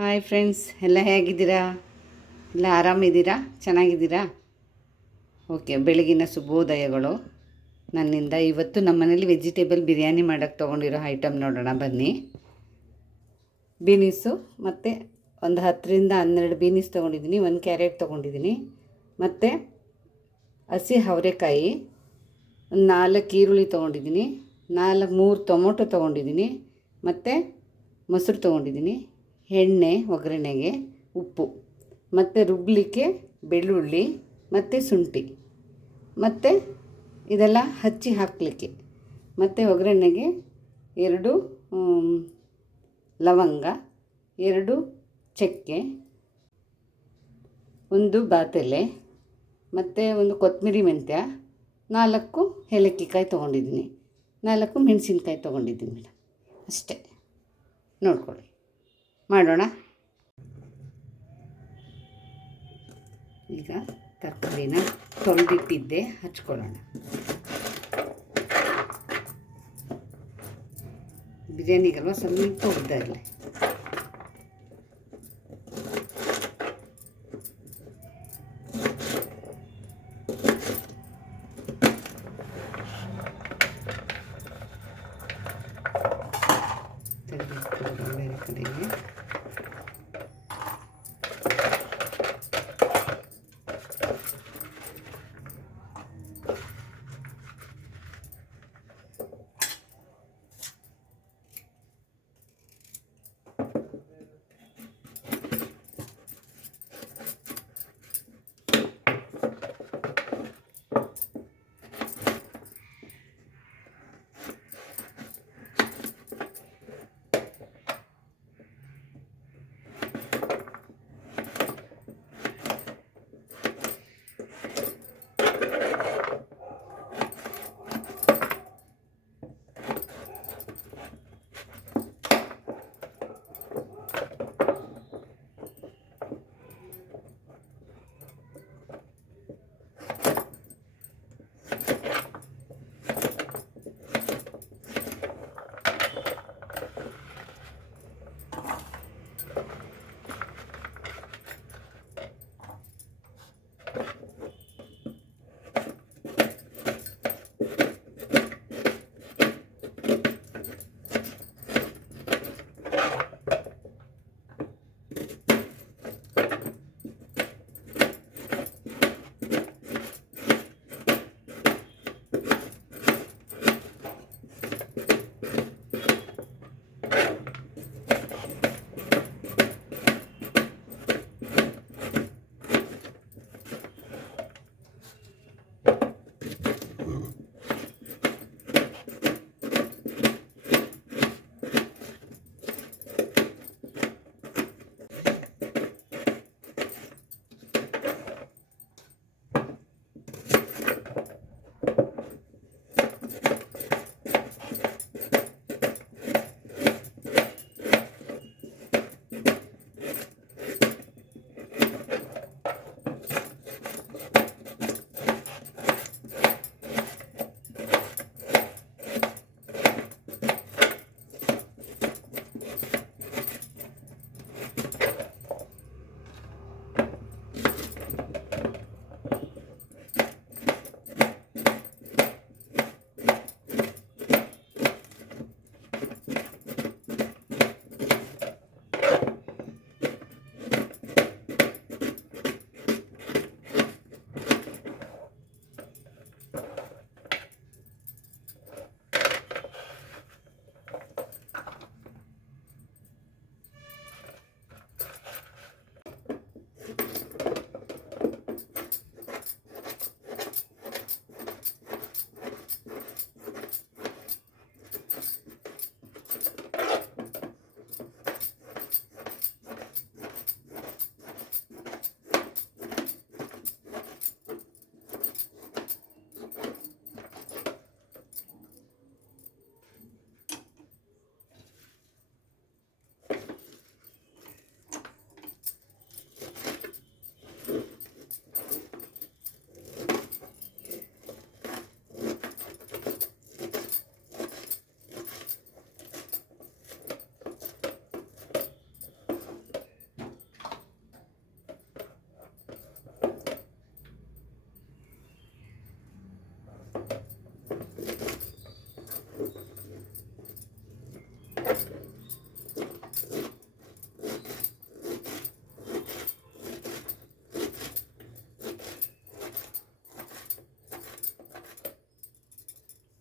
Hi friends, ಎಲ್ಲ ಹೇಗಿದ್ದೀರಾ? ಎಲ್ಲ ಆರಾಮಿದ್ದೀರಾ? ಚೆನ್ನಾಗಿದ್ದೀರಾ? ಓಕೆ, ಬೆಳಗಿನ ಶುಭೋದಯಗಳು ನನ್ನಿಂದ. ಇವತ್ತು ನಮ್ಮ ಮನೇಲಿ ವೆಜಿಟೇಬಲ್ ಬಿರಿಯಾನಿ ಮಾಡೋಕ್ಕೆ ತೊಗೊಂಡಿರೋ ಐಟಮ್ ನೋಡೋಣ ಬನ್ನಿ. ಬೀನೀಸು ಮತ್ತು ಒಂದು 10-12 ಬೀನೀಸ್ ತೊಗೊಂಡಿದ್ದೀನಿ, ಒಂದು ಕ್ಯಾರೆಟ್ ತೊಗೊಂಡಿದ್ದೀನಿ, ಮತ್ತು ಹಸಿ ಅವರೆಕಾಯಿ, ಒಂದು 4 ಈರುಳ್ಳಿ ತೊಗೊಂಡಿದ್ದೀನಿ, 3 ಟೊಮೊಟೊ ತೊಗೊಂಡಿದ್ದೀನಿ, ಮತ್ತು ಮೊಸರು ತೊಗೊಂಡಿದ್ದೀನಿ, ಎಣ್ಣೆ ಒಗ್ಗರಣೆಗೆ, ಉಪ್ಪು, ಮತ್ತು ರುಬ್ಬಲಿಕ್ಕೆ ಬೆಳ್ಳುಳ್ಳಿ ಮತ್ತು ಶುಂಠಿ, ಮತ್ತು ಇದೆಲ್ಲ ಹಚ್ಚಿ ಹಾಕಲಿಕ್ಕೆ, ಮತ್ತು ಒಗ್ಗರಣೆಗೆ 2 ಲವಂಗ, 2 ಚಕ್ಕೆ, 1 ಬಾತೆಲೆ, ಮತ್ತು 1 ಕೊತ್ತಂಬರಿ ಮೆಂತ್ಯ, 4 ಏಲಕ್ಕಿಕಾಯಿ ತೊಗೊಂಡಿದ್ದೀನಿ, 4 ಮೆಣಸಿನ್ಕಾಯಿ ತೊಗೊಂಡಿದ್ದೀನಿ ಮೇಡಮ್. ಅಷ್ಟೇ, ನೋಡ್ಕೊಳ್ಳಿ. ಮಾಡೋಣ. ಈಗ ತರಕಾರಿನ ತೊಳೆದಿಟ್ಟಿದ್ದೆ, ಹಚ್ಕೊಳ್ಳೋಣ. ಬಿರಿಯಾನಿಗಲ್ವ, ಸ್ವಲ್ಪ ಉದ್ದ ಇರಲಿ. ಬೇರೆ ಕಡೆಗೆ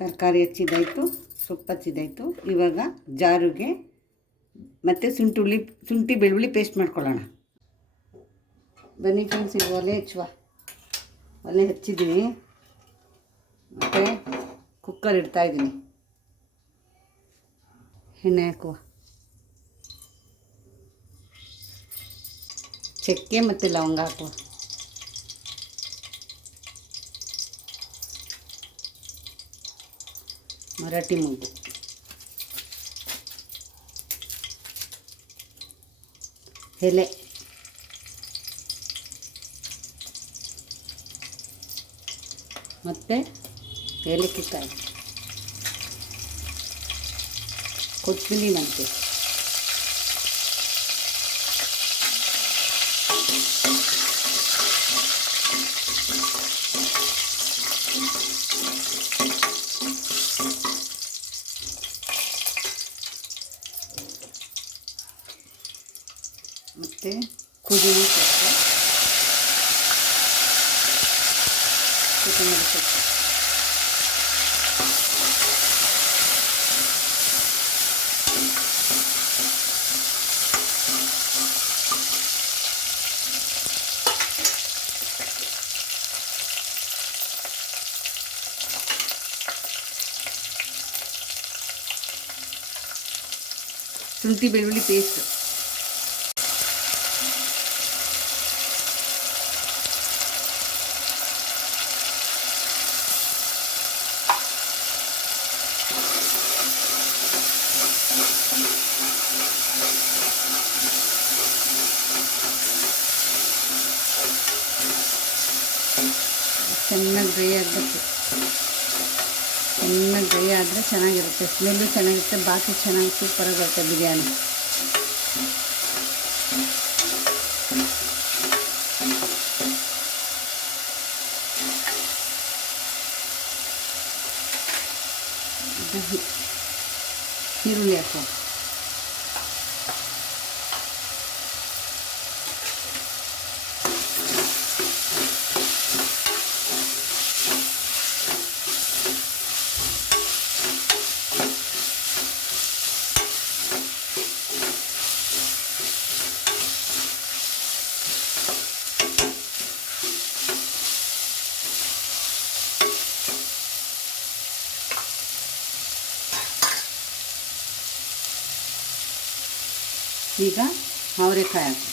ತರಕಾರಿ ಹೆಚ್ಚಿದಾಯಿತು, ಸೊಪ್ಪು ಹಚ್ಚಿದಾಯಿತು. ಇವಾಗ ಜಾರಿಗೆ ಮತ್ತು ಶುಂಠಿ ಬೆಳ್ಳುಳ್ಳಿ ಪೇಸ್ಟ್ ಮಾಡ್ಕೊಳ್ಳೋಣ. ಬನ್ನಿ ಫ್ರೆಂಡ್ಸ್, ಈಗ ಒಲೆ ಹಚ್ಚಿದ್ದೀನಿ ಮತ್ತು ಕುಕ್ಕರ್ ಇಡ್ತಾಯಿದ್ದೀನಿ. ಎಣ್ಣೆ ಹಾಕುವ. ಚಕ್ಕೆ ಮತ್ತು ಲವಂಗ ಹಾಕುವ. ಮರಾಠಿ ಮೊಗ್ಗು, ಎಲೆ, ಮತ್ತು ಏಲಕ್ಕಿಕಾಯಿ, ಕೊತ್ತಂಬರಿ ಮೆಂತ್ಯ, ಮತ್ತು ಪುದೀನ ಸೊಪ್ಪು, ಕೊತ್ತಂಬರಿ ಸೊಪ್ಪು, ಶುಂಠಿ ಬೆಳ್ಳುಳ್ಳಿ ಪೇಸ್ಟ್, ಚೆನ್ನಾಗಿ ಡ್ರೈ ಆಗಬೇಕು. ಚೆನ್ನಾಗಿ ಡ್ರೈ ಆದರೆ ಚೆನ್ನಾಗಿರುತ್ತೆ, ಸ್ಮೆಲ್ಲು ಚೆನ್ನಾಗಿರುತ್ತೆ, ಬಾಕಿ ಚೆನ್ನಾಗಿ ಸೂಪರಾಗಿ ಬರುತ್ತೆ ಬಿರಿಯಾನಿ. ಈರುಳ್ಳಿ ಹಾಕುವ. ಈಗ ಅವರೆಕಾಯಿ ಹಾಕಿ.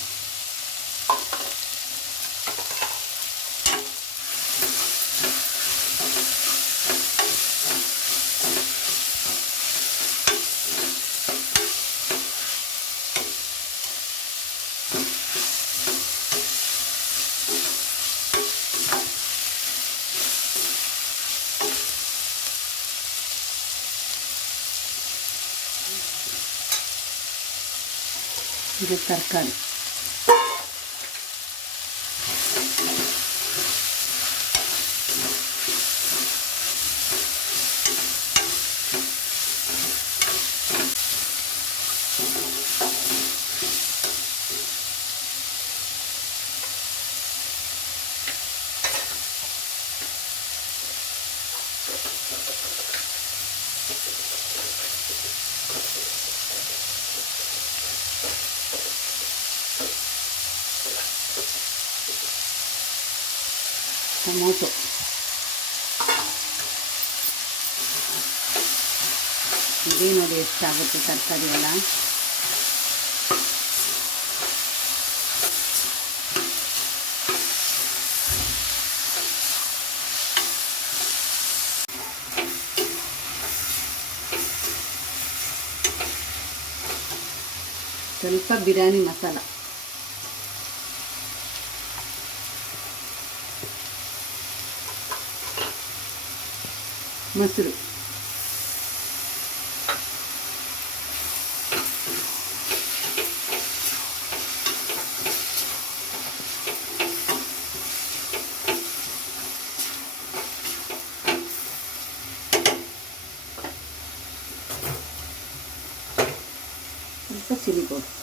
ಇದು ತರಕಾರಿ, ಟೊಮೊಟೊ, ಇದೇ ನೋಡಿ ಎಷ್ಟಾಗುತ್ತೆ ತರಕಾರಿ ಎಲ್ಲ. ಸ್ವಲ್ಪ ಬಿರಿಯಾನಿ ಮಸಾಲ, ಮೊಸರು, ಸ್ವಲ್ಪ ಚಿಲ್ಲಿ ಪೌಡರ್,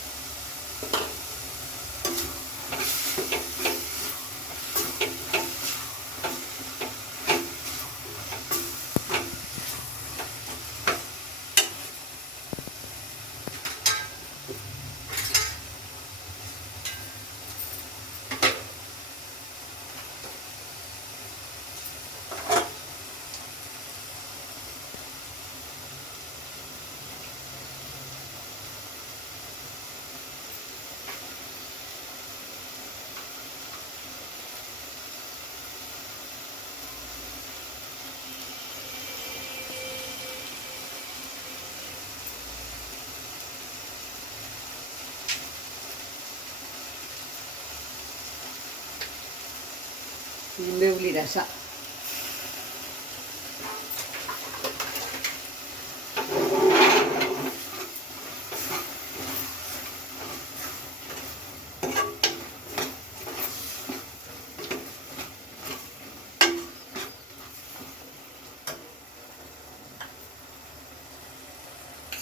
ನಿಂಬೆ ಹುಳಿ ರಸ.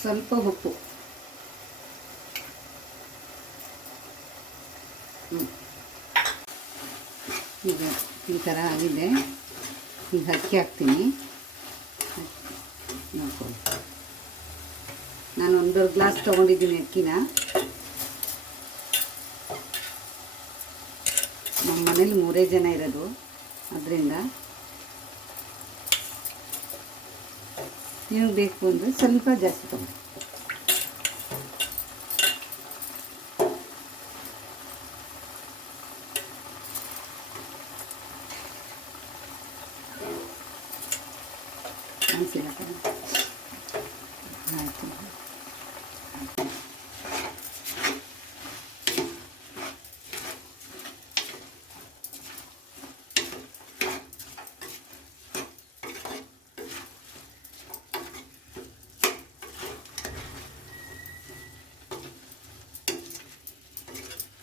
ಸ್ವಲ್ಪ ಉಪ್ಪು. ಈಗ ಈ ಥರ ಆಗಿದೆ. ಈಗ ಅಕ್ಕಿ ಹಾಕ್ತೀನಿ. ನೋಡ್ಕೊಳ್ಳಿ, ನಾನು 1 ಗ್ಲಾಸ್ ತೊಗೊಂಡಿದ್ದೀನಿ ಅಕ್ಕಿನ. ನಮ್ಮ ಮನೇಲಿ 3 ಜನ ಇರೋದು, ಅದರಿಂದ ನೀವು ಬೇಕು ಅಂದರೆ ಸ್ವಲ್ಪ ಜಾಸ್ತಿ ತಗೊಳ್ಳಿ. ಆಯಿತು.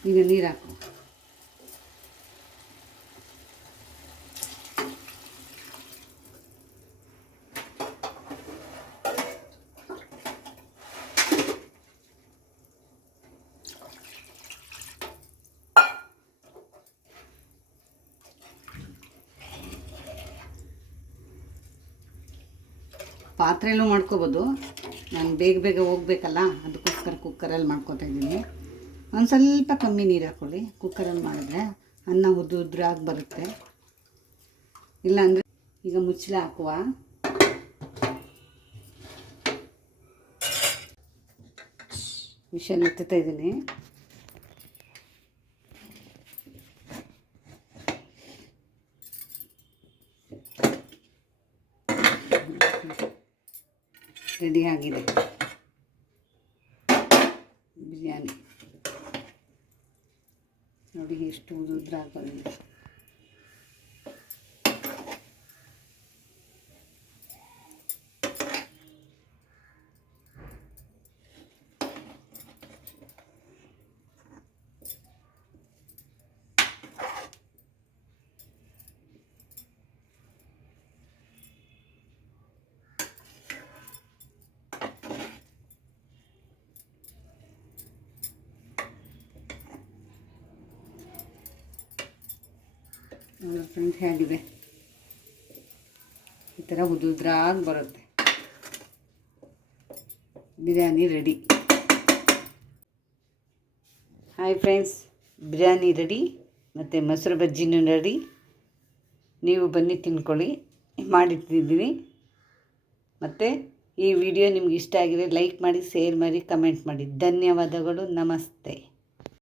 ಈಗ ನೀರು ಹಾಕು. ಪಾತ್ರೆಯಲ್ಲೂ ಮಾಡ್ಕೋಬೋದು. ನಾನು ಬೇಗ ಹೋಗಬೇಕಲ್ಲ, ಅದಕ್ಕೋಸ್ಕರ ಕುಕ್ಕರಲ್ಲಿ ಮಾಡ್ಕೊತಾ ಇದ್ದೀನಿ. ಒಂದು ಸ್ವಲ್ಪ ಕಮ್ಮಿ ನೀರು ಹಾಕ್ಕೊಳ್ಳಿ. ಕುಕ್ಕರಲ್ಲಿ ಮಾಡಿದ್ರೆ ಅನ್ನ ಉದ್ರಾಗಿ ಬರುತ್ತೆ. ಇಲ್ಲಾಂದರೆ ಈಗ ಮುಚ್ಚಳ ಹಾಕುವ. ಮಿಷನ್ ಎತ್ತುತ್ತಾ ಇದ್ದೀನಿ. ರೆಡಿ ಆಗಿದೆ ಬಿರಿಯಾನಿ. ನೋಡಿ ಎಷ್ಟು ಉದ್ರಾಗಿ ಬಂದಿದೆ. ನೋಡಿ ಫ್ರೆಂಡ್ಸ್, ಹೇಗಿದೆ ಈ ಥರ ಉದ್ರಾಗಿ ಬರುತ್ತೆ. Biryani ready. Hi friends, biryani ready ಮತ್ತು ಮೊಸರು ಬಜ್ಜಿನೂ ರೆಡಿ. ನೀವು ಬನ್ನಿ ತಿನ್ಕೊಳ್ಳಿ, ಮಾಡಿಟ್ಟಿದ್ದೀನಿ. ಮತ್ತು ಈ ವಿಡಿಯೋ ನಿಮ್ಗೆ ಇಷ್ಟ ಆಗಿದ್ರೆ ಲೈಕ್ ಮಾಡಿ, ಶೇರ್ ಮಾಡಿ, ಕಮೆಂಟ್ ಮಾಡಿ. ಧನ್ಯವಾದಗಳು. ನಮಸ್ತೆ.